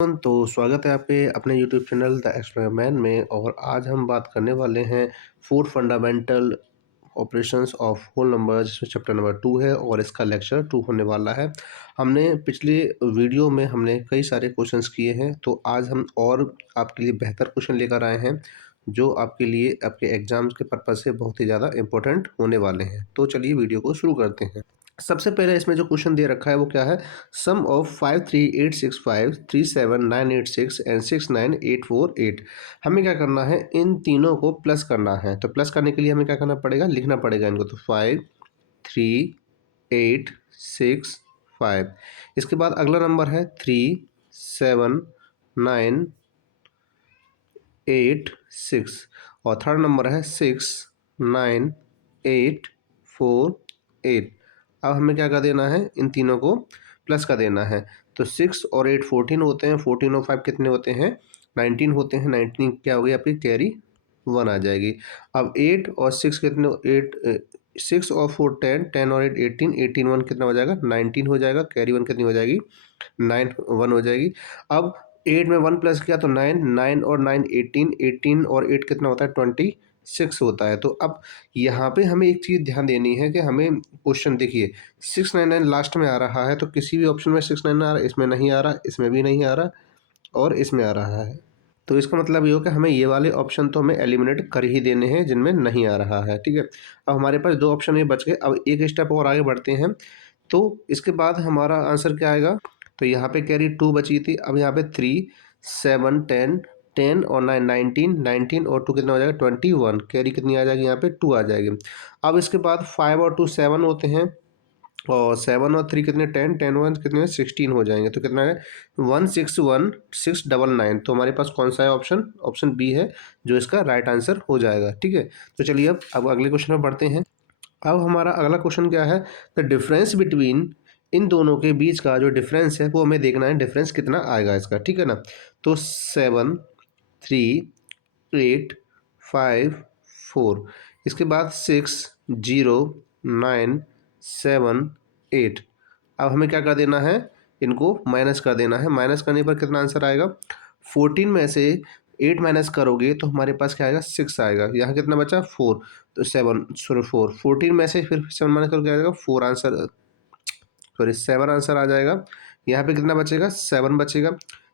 तो स्वागत है आपके अपने YouTube channel the explorer man में। और आज हम बात करने वाले हैं 4 fundamental operations of whole number, जिसमें चैप्टर नंबर 2 है और इसका लेक्चर 2 होने वाला है। हमने पिछले वीडियो में हमने कई सारे क्वेश्चंस किए हैं, तो आज हम और आपके लिए बेहतर क्वेश्चन लेकर आए हैं जो आपके लिए आपके एग्जाम्स के पर्पज़ से बहुत ही ज़्यादा इंपॉर्टेंट होने वाले हैं। तो चलिए वीडियो को शुरू करते हैं। सबसे पहले इसमें जो क्वेश्चन दे रखा है वो क्या है, सम ऑफ 53865 37986 एंड 69848। हमें क्या करना है, इन तीनों को प्लस करना है। तो प्लस करने के लिए हमें क्या करना पड़ेगा, लिखना पड़ेगा इनको। तो 53865, इसके बाद अगला नंबर है 37986 और थर्ड नंबर है 69848। अब हमें क्या कर देना है, इन तीनों को प्लस कर देना है। तो 6 और 8 14 होते हैं, 14 और 5 कितने होते हैं, 19 होते हैं। 19 क्या हो गई आपकी, कैरी 1 आ जाएगी। अब 8 और 6 कितने, 6 और 4 10, 10 और 8 18, 18 1 कितना हो जाएगा, 19 हो जाएगा। कैरी 1 कितनी हो जाएगी, 9 1 हो जाएगी। अब 8 में 1 प्लस किया तो 9, 9 और 9 18, 18 और 8 कितना होता है, 26 होता है। तो अब यहाँ पे हमें एक चीज़ ध्यान देनी है कि हमें क्वेश्चन देखिए 699 लास्ट में आ रहा है, तो किसी भी ऑप्शन में 699 आ रहा है, इसमें नहीं आ रहा, इसमें भी नहीं आ रहा और इसमें आ रहा है। तो इसका मतलब ये हो कि हमें ये वाले ऑप्शन तो हमें एलिमिनेट कर ही देने हैं जिनमें नहीं आ रहा है, ठीक है। अब हमारे पास 2 ऑप्शन ये बच गए। अब एक स्टेप और आगे बढ़ते हैं, तो इसके बाद हमारा आंसर क्या आएगा। तो यहाँ पे कैरी 2 बची थी। अब यहाँ पे 3 7 10, 10 और 9 19, 19 और 2 कितना हो जाएगा, 21। कैरी कितनी आ जाएगी, यहाँ पे 2 आ जाएगी। अब इसके बाद 5 और 2 7 होते हैं और 7 और 3 कितने, 10, 10 1 कितने 16 हो जाएंगे। तो कितना है, 161699। तो हमारे पास कौन सा है ऑप्शन, ऑप्शन बी है जो इसका राइट आंसर हो जाएगा, ठीक है। तो चलिए अब अगले क्वेश्चन में बढ़ते हैं। अब हमारा अगला क्वेश्चन क्या है, द डिफरेंस बिटवीन, इन दोनों के बीच का जो डिफरेंस है वो हमें देखना है, डिफरेंस कितना आएगा इसका, ठीक है ना। तो 7 3 8 5 4, इसके बाद 6 0 9 7 8। अब हमें क्या कर देना है, इनको माइनस कर देना है। माइनस करने पर कितना आंसर आएगा, 14 में से 8 माइनस करोगे तो हमारे पास क्या आएगा, 6 आएगा। यहाँ कितना बचा, 4। तो 7 सॉरी 4, 14 में से फिर 7 माइनस करोगे क्या आएगा, 4 आंसर, सॉरी 7 आंसर आ जाएगा। यहाँ पे कितना बचेगा, 7 बचेगा।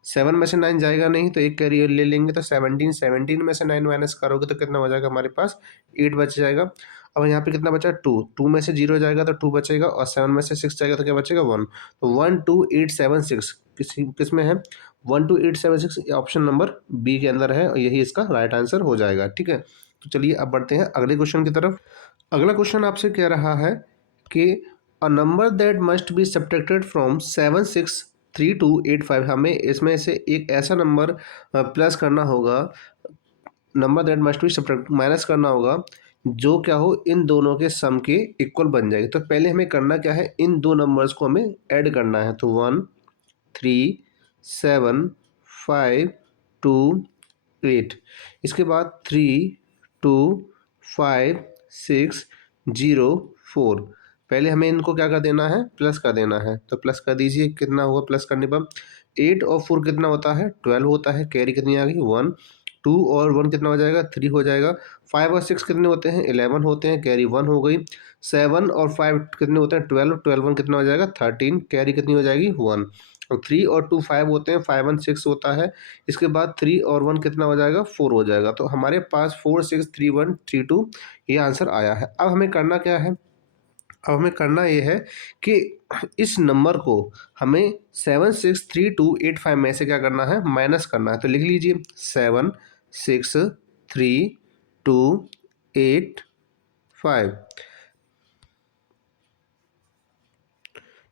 7 में से 9 जाएगा नहीं, तो एक कैरी ले लेंगे तो 17, 17 में से 9 माइनस करोगे तो कितना हो जाएगा, हमारे पास 8 बच जाएगा। अब यहाँ पे कितना बचा, 2, 2 में से 0 जाएगा तो 2 बचेगा और 7 में से 6 जाएगा तो क्या बचेगा, 1। तो 12876 किस में है, 12876 ऑप्शन नंबर बी के अंदर है और यही इसका राइट आंसर हो जाएगा, ठीक है। तो चलिए अब बढ़ते हैं अगले क्वेश्चन की तरफ। अगला क्वेश्चन आपसे कह रहा है कि अ number that must be subtracted from 763285। हमें इसमें से एक ऐसा नंबर प्लस करना होगा, number that must B subtract minus करना होगा जो क्या हो, इन दोनों के सम के इक्वल बन जाएगी। तो पहले हमें करना क्या है, इन दो नंबर्स को हमें ऐड करना है। तो 1 3 7 5 2 8, इसके बाद 3 2 5 6 0 4। पहले हमें इनको क्या कर देना है, प्लस कर देना है। तो प्लस कर दीजिए, कितना हुआ प्लस करने पर, 8 और 4 कितना होता है, 12 होता है। कैरी कितनी आ गई, 1। 2 और 1 कितना हो जाएगा, 3 हो जाएगा। 5 और 6 कितने होते हैं, 11 होते हैं। कैरी 1 हो गई। 7 और 5 कितने होते हैं, 12, 12 1 कितना हो जाएगा, 13। कैरी कितनी हो जाएगी, 1। और 3 और 2 5 होते हैं, 5 1 6 होता है। इसके बाद 3 और 1 कितना हो जाएगा, 4 हो जाएगा। तो हमारे पास 4 6 3 1 3 2 ये आंसर आया है। अब हमें करना क्या है, अब हमें करना ये है कि इस नंबर को हमें 763285 में से क्या करना है, माइनस करना है। तो लिख लीजिए 763285,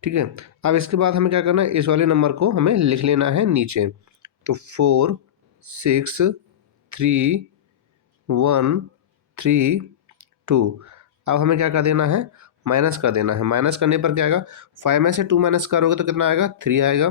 ठीक है। अब इसके बाद हमें क्या करना है, इस वाले नंबर को हमें लिख लेना है नीचे। तो 4 6 3 1 3 2। अब हमें क्या कर देना है, माइनस कर देना है। माइनस करने पर क्या आएगा, 5 में से 2 माइनस करोगे तो कितना आएगा, 3 आएगा।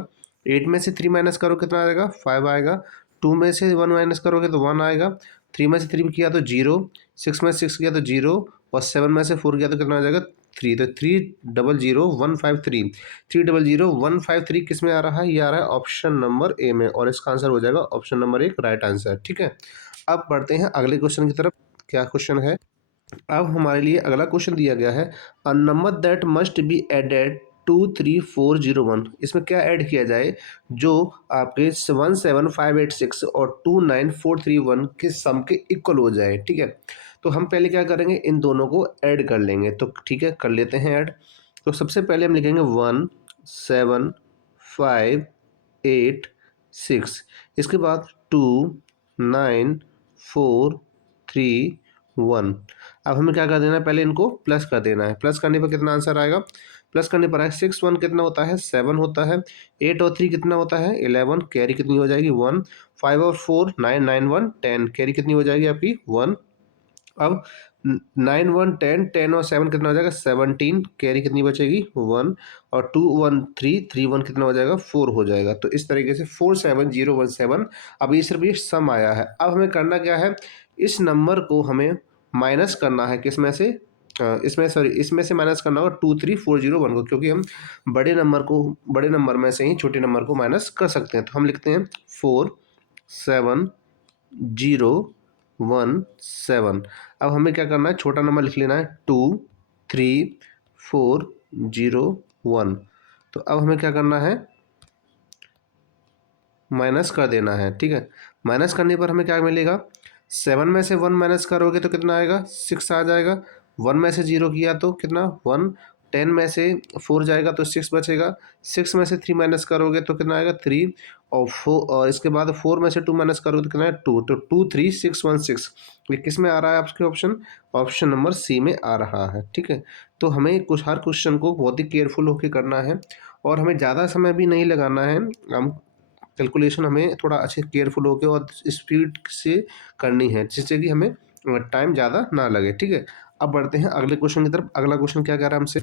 8 में से 3 माइनस करो कितना आएगा, 5 आएगा। 2 में से 1 माइनस करोगे तो 1 आएगा। 3 में से 3 किया तो 0, 6 में से 6 किया तो 0 और 7 में से 4 किया तो कितना आ जाएगा, 3, तो 300153, 300153 किस में आ रहा है? ये आ रहा है ऑप्शन नंबर ए में, और इसका आंसर हो जाएगा ऑप्शन नंबर 1 राइट आंसर। ठीक है, अब बढ़ते हैं अगले क्वेश्चन की तरफ। क्या क्वेश्चन है? अब हमारे लिए अगला क्वेश्चन दिया गया है, a number that must be added 23401। इसमें क्या ऐड किया जाए जो आपके 17586 और 29431 के सम के इक्वल हो जाए। ठीक है, तो हम पहले क्या करेंगे, इन दोनों को ऐड कर लेंगे। तो ठीक है, कर लेते हैं ऐड। तो सबसे पहले हम लिखेंगे 17586, इसके बाद 29431। अब हमें क्या कर देना है, पहले इनको प्लस कर देना है। प्लस करने पर कितना आंसर आएगा? प्लस करने पर है 6 1 कितना होता है? 7 होता है। 8 और 3 कितना होता है? 11। कैरी कितनी हो जाएगी? 1। 5 और 4 9 9 1 10, कैरी कितनी हो जाएगी आपकी? 1। अब 9 1 10, 10 और 7 कितना हो जाएगा? 17, कैरी कितनी बचेगी? 1। और 2 1 3 3 1 कितना हो जाएगा? 4 हो जाएगा। तो इस तरीके से 47017। अब ये सिर्फ ये सम आया है। अब हमें करना क्या है, इस नंबर को हमें माइनस करना है। किस में से? इसमें से माइनस करना होगा 23401 को, क्योंकि हम बड़े नंबर में से ही छोटे नंबर को माइनस कर सकते हैं। तो हम लिखते हैं 47017। अब हमें क्या करना है, छोटा नंबर लिख लेना है 23401। तो अब हमें क्या करना है, माइनस कर देना है। ठीक है, माइनस करने पर हमें क्या मिलेगा? 7 में से 1 माइनस करोगे तो कितना आएगा? 6 आ जाएगा। 1 में से 0 किया तो कितना? 1। 10 में से 4 जाएगा तो 6 बचेगा। 6 में से 3 माइनस करोगे तो कितना आएगा? 3। और 4, और इसके बाद 4 में से 2 माइनस करोगे तो कितना है? 2। तो 23616 ये किस में आ रहा है आपके ऑप्शन? ऑप्शन नंबर सी में आ रहा है। ठीक है, तो हमें कुछ हर क्वेश्चन को बहुत ही केयरफुल होकर करना है, और हमें ज़्यादा समय भी नहीं लगाना है। हम कैलकुलेशन हमें थोड़ा अच्छे केयरफुल होकर और स्पीड से करनी है, जिससे कि हमें टाइम ज़्यादा ना लगे। ठीक है, अब बढ़ते हैं अगले क्वेश्चन की तरफ। अगला क्वेश्चन क्या कह रहा है हमसे?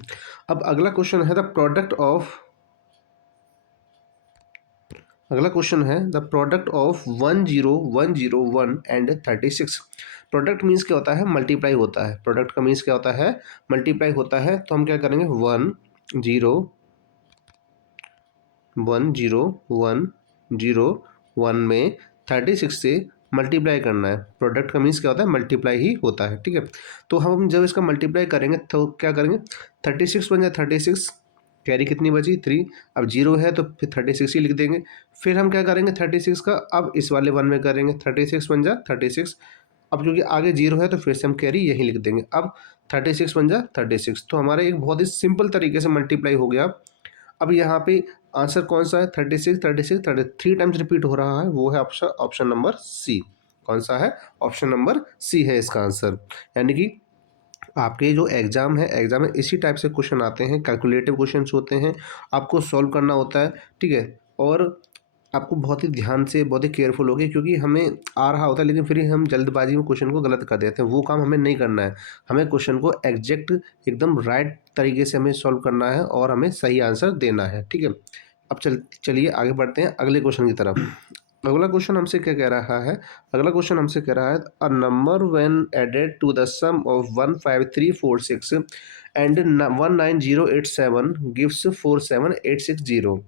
अब अगला क्वेश्चन है the product of 10101 and 36। Product means क्या होता है? मल्टीप्लाई होता है। प्रोडक्ट का मीन्स क्या होता है? मल्टीप्लाई होता है। तो हम क्या करेंगे, 10101 में 36 से मल्टीप्लाई करना है। प्रोडक्ट का मीन्स क्या होता है? मल्टीप्लाई ही होता है। ठीक है, तो हम जब इसका मल्टीप्लाई करेंगे तो क्या करेंगे, 36 बन जाए 36, कैरी कितनी बची? 3। अब 0 है तो फिर 36 ही लिख देंगे। फिर हम क्या करेंगे 36 का, अब इस वाले 1 में करेंगे, 36 बन जा 36। अब क्योंकि आगे 0 है तो फिर से हम कैरी यहीं लिख देंगे। अब 36 बन जा 36। तो हमारा एक बहुत ही सिंपल तरीके से मल्टीप्लाई हो गया। अब यहाँ पे आंसर कौन सा है? 36 36 33 टाइम्स रिपीट हो रहा है, वो है ऑप्शन नंबर सी। कौन सा है? ऑप्शन नंबर सी है इसका आंसर। यानी कि आपके जो एग्ज़ाम में इसी टाइप से क्वेश्चन आते हैं, कैलकुलेटिव क्वेश्चंस होते हैं, आपको सॉल्व करना होता है। ठीक है, और आपको बहुत ही ध्यान से, बहुत ही केयरफुल होके, क्योंकि हमें आ रहा होता है लेकिन फिर हम जल्दबाजी में क्वेश्चन को गलत कर देते हैं। वो काम हमें नहीं करना है। हमें क्वेश्चन को एग्जैक्ट एकदम राइट तरीके से हमें सॉल्व करना है और हमें सही आंसर देना है। ठीक है, अब चलिए आगे बढ़ते हैं अगले क्वेश्चन की तरफ। अगला क्वेश्चन हमसे क्या कह रहा है? अगला क्वेश्चन हमसे कह रहा है, a number when added to the sum of 15346 and 19087 gives 47860।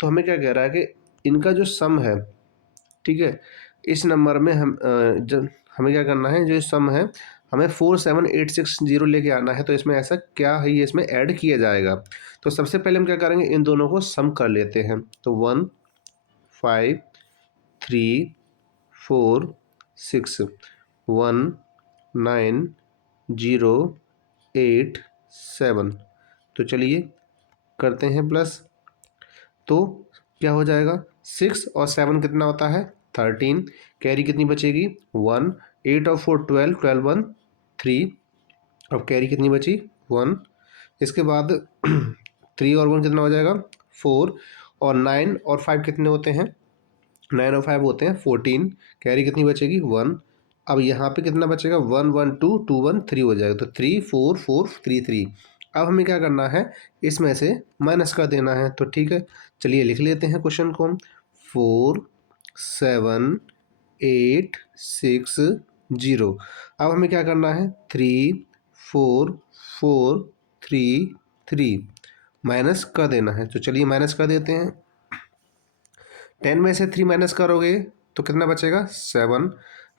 तो हमें क्या कह रहा है कि इनका जो सम है, ठीक है, इस नंबर में जब हमें क्या करना है, जो सम है हमें 47860 लेके आना है। तो इसमें ऐसा क्या है, ये इसमें ऐड किया जाएगा। तो सबसे पहले हम क्या करेंगे, इन दोनों को सम कर लेते हैं। तो 1 5 3 4 6 1 9 0 8 7। तो चलिए करते हैं प्लस। तो क्या हो जाएगा, 6 और 7 कितना होता है? 13। कैरी कितनी बचेगी? 1। 8 और 4 12, 12 1 3। अब कैरी कितनी बची? 1। इसके बाद 3 और 1 कितना हो जाएगा? 4। और 9 और 5 कितने होते हैं? 9 और 5 होते हैं 14। कैरी कितनी बचेगी? 1। अब यहाँ पे कितना बचेगा? 1 1 2 2 1 3 हो जाएगा। तो 3 4 4 3 3। अब हमें क्या करना है, इसमें से माइनस कर देना है। तो ठीक है, चलिए लिख लेते हैं क्वेश्चन को हम। 4 7 8 6 0। अब हमें क्या करना है, 3 4 4 थ्री थ्री माइनस कर देना है। तो चलिए माइनस कर देते हैं। 10 में से 3 माइनस करोगे तो कितना बचेगा 7।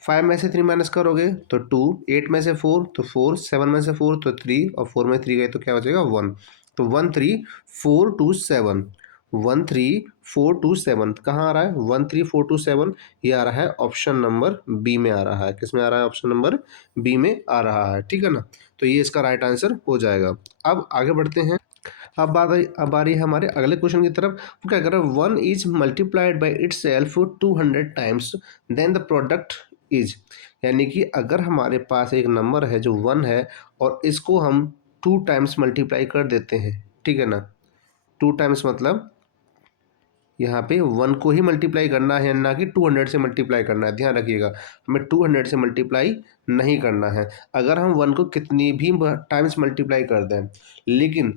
5 में से 3 माइनस करोगे तो 2। 8 में से 4 तो 4। 7 में से 4 तो 3 और 4 में 3 गए तो क्या बचेगा 1। तो 1 3 4 2 7। 1 3 4 2 7 कहाँ आ रहा है 1 3 4 2 7। ये आ रहा है ऑप्शन नंबर बी में आ रहा है। किस में आ रहा है ऑप्शन नंबर बी में आ रहा है। ठीक है ना। तो ये इसका राइट आंसर हो जाएगा। अब आगे बढ़ते हैं। अब आ रही है हमारे अगले क्वेश्चन की तरफ। वो क्या कर रहा है 1 is multiplied by itself 200 times then the product is. यानी कि अगर हमारे पास एक नंबर है जो 1 है और इसको हम 2 टाइम्स मल्टीप्लाई कर देते हैं। ठीक है ना। 2 टाइम्स मतलब यहाँ पे 1 को ही मल्टीप्लाई करना है ना कि 200 से मल्टीप्लाई करना है। ध्यान रखिएगा हमें 200 से मल्टीप्लाई नहीं करना है। अगर हम 1 को कितनी भी टाइम्स मल्टीप्लाई कर दें, लेकिन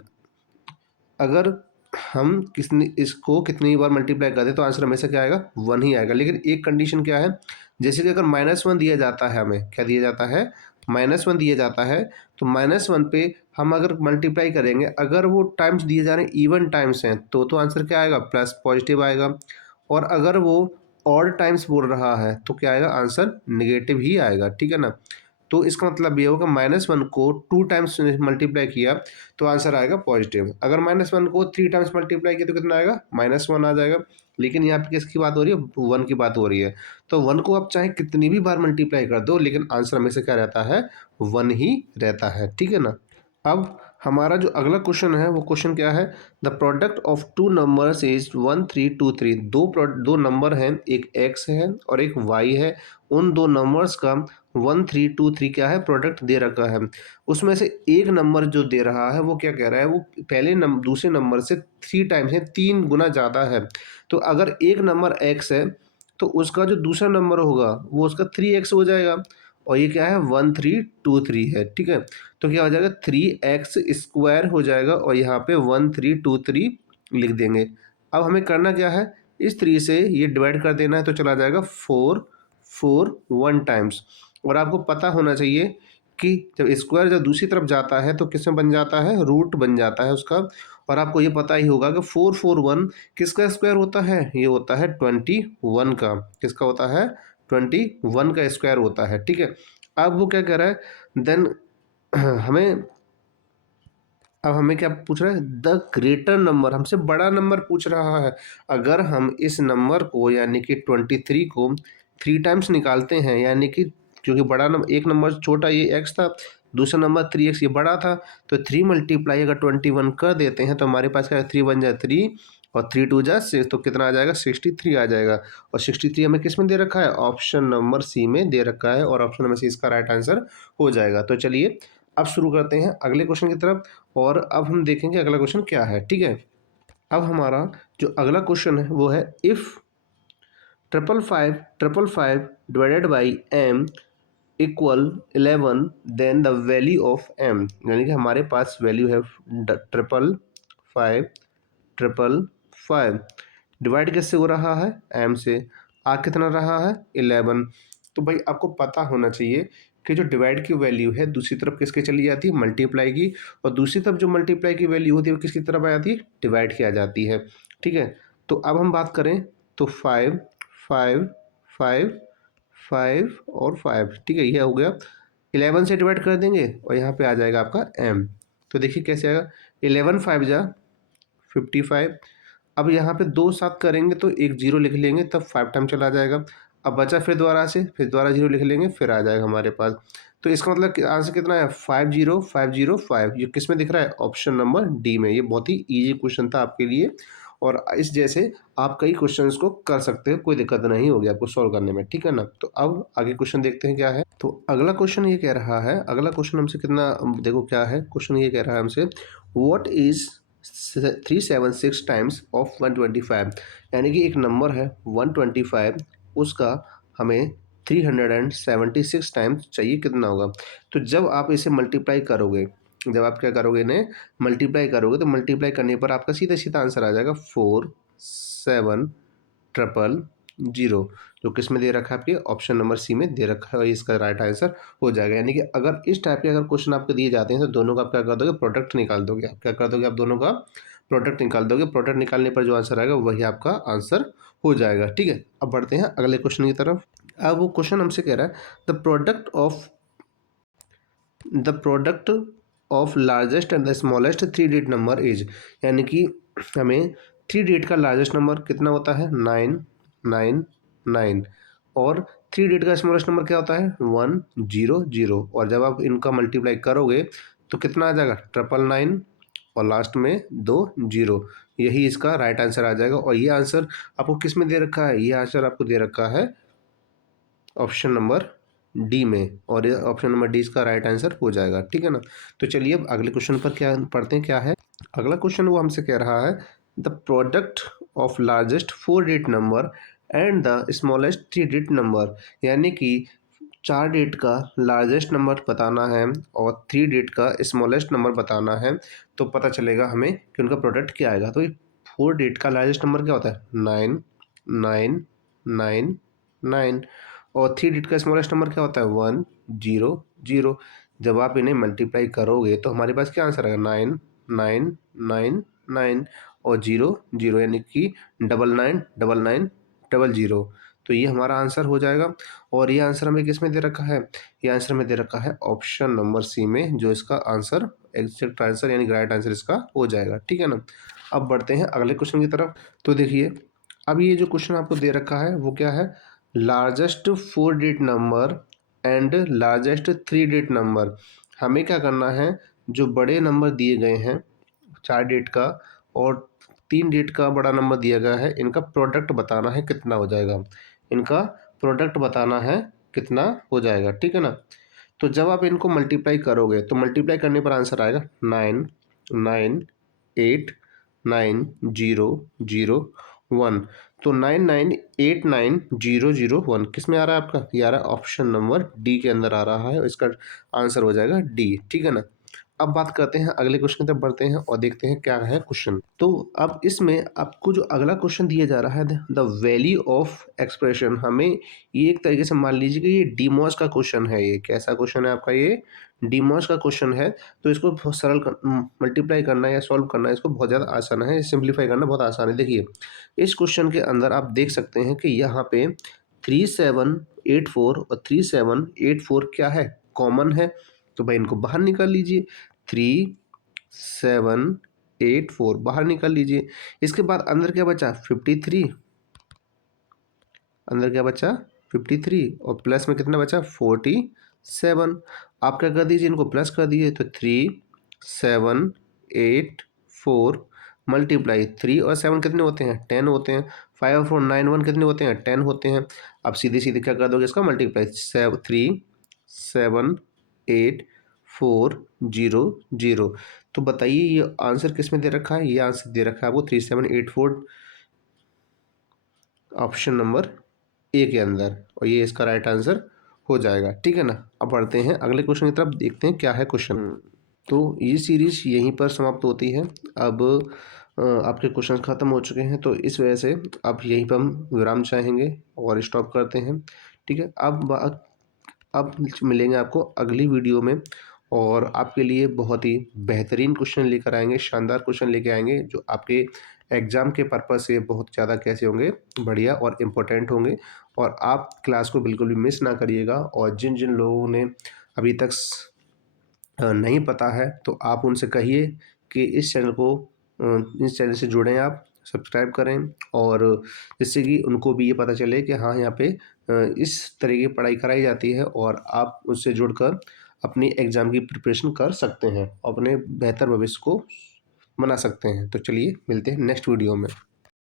अगर हम इसको कितनी बार मल्टीप्लाई कर दें तो आंसर हमेशा क्या आएगा 1 ही आएगा। लेकिन एक कंडीशन क्या है, जैसे कि अगर -1 दिया जाता है, हमें क्या दिया जाता है -1 दिया जाता है, तो -1 पे हम अगर मल्टीप्लाई करेंगे, अगर वो टाइम्स दिए जा रहे हैं इवन टाइम्स हैं तो आंसर क्या आएगा प्लस पॉजिटिव आएगा। और अगर वो ऑड टाइम्स बोल रहा है तो क्या आएगा आंसर निगेटिव ही आएगा। ठीक है ना। तो इसका मतलब ये होगा -1 को 2 टाइम्स मल्टीप्लाई किया तो आंसर आएगा पॉजिटिव। अगर -1 को 3 टाइम्स मल्टीप्लाई किया तो कितना आएगा -1 आ जाएगा। लेकिन यहाँ पे किसकी बात हो रही है 1 की बात हो रही है। तो 1 को आप चाहे कितनी भी बार मल्टीप्लाई कर दो, लेकिन आंसर हमेशा क्या रहता है 1 ही रहता है। ठीक है ना। अब हमारा जो अगला क्वेश्चन है वो क्वेश्चन क्या है, the product of two numbers is 1 3 2 3। दो नंबर हैं, एक x है और एक y है। उन दो नंबर्स का 1 3 2 3 क्या है प्रोडक्ट दे रखा है। उसमें से एक नंबर जो दे रहा है वो क्या कह रहा है, वो पहले दूसरे नंबर से 3 टाइम्स है, 3 गुना ज़्यादा है। तो अगर एक नंबर x है तो उसका जो दूसरा नंबर होगा वो उसका 3x हो जाएगा। और ये क्या है 1 3 2 3 है। ठीक है। तो क्या हो जाएगा 3x² हो जाएगा और यहाँ पे 1 3 2 3 लिख देंगे। अब हमें करना क्या है, इस 3 से ये डिवाइड कर देना है तो चला जाएगा 4 4 1 टाइम्स। और आपको पता होना चाहिए कि जब स्क्वायर जब दूसरी तरफ जाता है तो किस में बन जाता है रूट बन जाता है उसका। और आपको ये पता ही होगा कि 4 4 1 किसका स्क्वायर होता है, ये होता है 21 का। किसका होता है 21 का स्क्वायर होता है। ठीक है। अब वो क्या कह रहा है देन हमें अब हमें क्या पूछ रहा है द ग्रेटर नंबर, हमसे बड़ा नंबर पूछ रहा है। अगर हम इस नंबर को यानी कि 23 को 3 टाइम्स निकालते हैं, यानी कि क्योंकि बड़ा नंबर एक नंबर छोटा ये x था, दूसरा नंबर 3x ये बड़ा था, तो 3 मल्टीप्लाई अगर 21 कर देते हैं तो हमारे पास क्या 3 बन जाए 3 और 3 2 जा 6 तो कितना आ जाएगा 63 आ जाएगा। और 63 हमें किस में दे रखा है ऑप्शन नंबर सी में दे रखा है और ऑप्शन नंबर सी इसका राइट आंसर हो जाएगा। तो चलिए अब शुरू करते हैं अगले क्वेश्चन की तरफ। और अब हम देखेंगे अगला क्वेश्चन क्या है। ठीक है। अब हमारा जो अगला क्वेश्चन है वो है if 555 divided by m equal 11 then the value of m। यानी कि हमारे पास वैल्यू है 555 डिवाइड कैसे हो रहा है m से, आ कितना रहा है 11। तो भाई आपको पता होना चाहिए कि जो डिवाइड की वैल्यू है दूसरी तरफ किसके चली जाती है मल्टीप्लाई की, और दूसरी तरफ जो मल्टीप्लाई की वैल्यू होती है वो किसकी तरफ आ जाती है डिवाइड की आ जाती है। ठीक है। तो अब हम बात करें तो 5 5 5 5 और 5। ठीक है। यह हो गया 11 से डिवाइड कर देंगे और यहाँ पे आ जाएगा आपका m। तो देखिए कैसे आएगा 11 5 जा 55। अब यहाँ पे 2 साथ करेंगे तो एक जीरो लिख लेंगे तब 5 टाइम चला जाएगा। अब बचा फिर दोबारा से फिर दोबारा जीरो लिख लेंगे फिर आ जाएगा हमारे पास। तो इसका मतलब आंसर कितना है 50505। ये किस में दिख रहा है ऑप्शन नंबर डी में। ये बहुत ही इजी क्वेश्चन था आपके लिए और इस जैसे आप कई क्वेश्चंस को कर सकते हो, कोई दिक्कत नहीं होगी आपको सॉल्व करने में। ठीक है ना। तो अब आगे क्वेश्चन देखते हैं क्या है। तो अगला क्वेश्चन ये कह रहा है, अगला क्वेश्चन हमसे कितना देखो क्या है क्वेश्चन ये कह रहा है हमसे व्हाट इज 376 टाइम्स ऑफ 125। यानी कि एक नंबर है 125 उसका हमें 376 टाइम्स चाहिए कितना होगा। तो जब आप इसे मल्टीप्लाई करोगे, जब आप क्या करोगे इन्हें मल्टीप्लाई करोगे तो मल्टीप्लाई करने पर आपका सीधा सीधा आंसर आ जाएगा 4 7 ट्रिपल जीरो, जो किस में दे रखा है आपके ऑप्शन नंबर सी में दे रखा है, इसका राइट आंसर हो जाएगा। यानी कि अगर इस टाइप के अगर क्वेश्चन आपको दिए जाते हैं तो दोनों का आप क्या कर दोगे, प्रोडक्ट निकाल दोगे। आप क्या कर दोगे, आप दोनों का प्रोडक्ट निकाल दोगे। प्रोडक्ट निकालने पर जो आंसर आएगा वही आपका आंसर हो जाएगा। ठीक है, अब बढ़ते हैं अगले क्वेश्चन की तरफ। अब वो क्वेश्चन हमसे कह रहा है the product of largest and the smallest 3 digit number is, यानी कि हमें 3 डिजिट का लार्जेस्ट नंबर कितना होता है, 999, और 3 डिजिट का स्मॉलेस्ट नंबर क्या होता है, 100, और जब आप इनका मल्टीप्लाई करोगे तो कितना आ जाएगा, 999 और लास्ट में 2 जीरो, यही इसका राइट आंसर आ जाएगा। और ये आंसर आपको किस में दे रखा है, ये आंसर आपको दे रखा है ऑप्शन नंबर डी में, और ये ऑप्शन नंबर डी इसका राइट आंसर हो जाएगा। ठीक है ना। तो चलिए अब अगले क्वेश्चन पर क्या पढ़ते हैं, क्या है अगला क्वेश्चन। वो हमसे कह रहा है the product of largest 4 digit number and the smallest 3 digit number, यानी कि 4 डिजिट का लार्जेस्ट नंबर बताना है और 3 डिजिट का स्मॉलेस्ट नंबर बताना है, तो पता चलेगा हमें कि उनका प्रोडक्ट क्या आएगा। तो 4 डिजिट का लार्जेस्ट नंबर क्या होता है, 9999, और 3 डिजिट का स्मॉलेस्ट नंबर क्या होता है, 100। जब आप इन्हें मल्टीप्लाई करोगे तो हमारे पास क्या आंसर आएगा, 9999 और 00, यानी कि 999900। तो ये हमारा आंसर हो जाएगा। और ये आंसर हमें किस में दे रखा है, ये आंसर में दे रखा है ऑप्शन नंबर सी में, जो इसका आंसर एग्जैक्ट आंसर यानी राइट आंसर इसका हो जाएगा। ठीक है ना। अब बढ़ते हैं अगले क्वेश्चन की तरफ। तो देखिए अब ये जो क्वेश्चन आपको दे रखा है वो क्या है, largest 4 digit number and largest 3 digit number. हमें क्या करना है, जो बड़े नंबर दिए गए हैं 4 डिजिट का और 3 डिजिट का बड़ा नंबर दिया गया है, इनका प्रोडक्ट बताना है कितना हो जाएगा, इनका प्रोडक्ट बताना है कितना हो जाएगा। ठीक है ना। तो जब आप इनको मल्टीप्लाई करोगे तो मल्टीप्लाई करने पर आंसर आएगा 99890001। तो 9989001 किस में आ रहा है आपका, ये आ रहा है ऑप्शन नंबर डी के अंदर आ रहा है, इसका आंसर हो जाएगा डी। ठीक है ना। अब बात करते हैं अगले क्वेश्चन की तरफ बढ़ते हैं और देखते हैं क्या है क्वेश्चन। तो अब इसमें आपको जो अगला क्वेश्चन दिया जा रहा है द वैल्यू ऑफ एक्सप्रेशन, हमें ये एक तरीके से मान लीजिए कि ये डीमॉस का क्वेश्चन है। ये कैसा क्वेश्चन है आपका, ये डीमॉस का क्वेश्चन है। तो इसको बहुत सरल मल्टीप्लाई करना या सॉल्व करना इसको बहुत ज़्यादा आसान है, सिंप्लीफाई करना बहुत आसान है। देखिए इस क्वेश्चन के अंदर आप देख सकते हैं कि यहाँ पे 3784 और 3784 क्या है, कॉमन है। तो भाई इनको बाहर निकाल लीजिए, 3784 बाहर निकाल लीजिए। इसके बाद अंदर क्या बचा, 53, अंदर क्या बचा 53, और प्लस में कितना बचा 47। आप क्या कर दीजिए, इनको प्लस कर दीजिए, तो 3784 मल्टीप्लाई 3 और 7 कितने होते हैं, 10 होते हैं। 5 और 4 9 1 कितने होते हैं, 10 होते हैं। अब सीधे सीधे क्या कर दोगे इसका मल्टीप्लाई, 378400। तो बताइए ये आंसर किस में दे रखा है, ये आंसर दे रखा है आपको 3784 ऑप्शन नंबर ए के अंदर, और ये इसका राइट आंसर हो जाएगा। ठीक है ना। अब बढ़ते हैं अगले क्वेश्चन की तरफ, देखते हैं क्या है क्वेश्चन। तो ये सीरीज यहीं पर समाप्त होती है। अब आपके क्वेश्चन ख़त्म हो चुके हैं, तो इस वजह से अब यहीं पर हम विराम चाहेंगे और स्टॉप करते हैं। ठीक है। अब मिलेंगे आपको अगली वीडियो में, और आपके लिए बहुत ही बेहतरीन क्वेश्चन लेकर आएंगे, शानदार क्वेश्चन लेके आएंगे, जो आपके एग्ज़ाम के पर्पज़ से बहुत ज़्यादा कैसे होंगे, बढ़िया और इम्पोर्टेंट होंगे। और आप क्लास को बिल्कुल भी मिस ना करिएगा। और जिन जिन लोगों ने अभी तक नहीं पता है तो आप उनसे कहिए कि इस चैनल से जुड़ें, आप सब्सक्राइब करें, और जिससे कि उनको भी ये पता चले कि हाँ यहाँ पे इस तरह की पढ़ाई कराई जाती है, और आप उससे जुड़कर अपनी एग्ज़ाम की प्रिपरेशन कर सकते हैं, अपने बेहतर भविष्य को बना सकते हैं। तो चलिए मिलते हैं नेक्स्ट वीडियो में।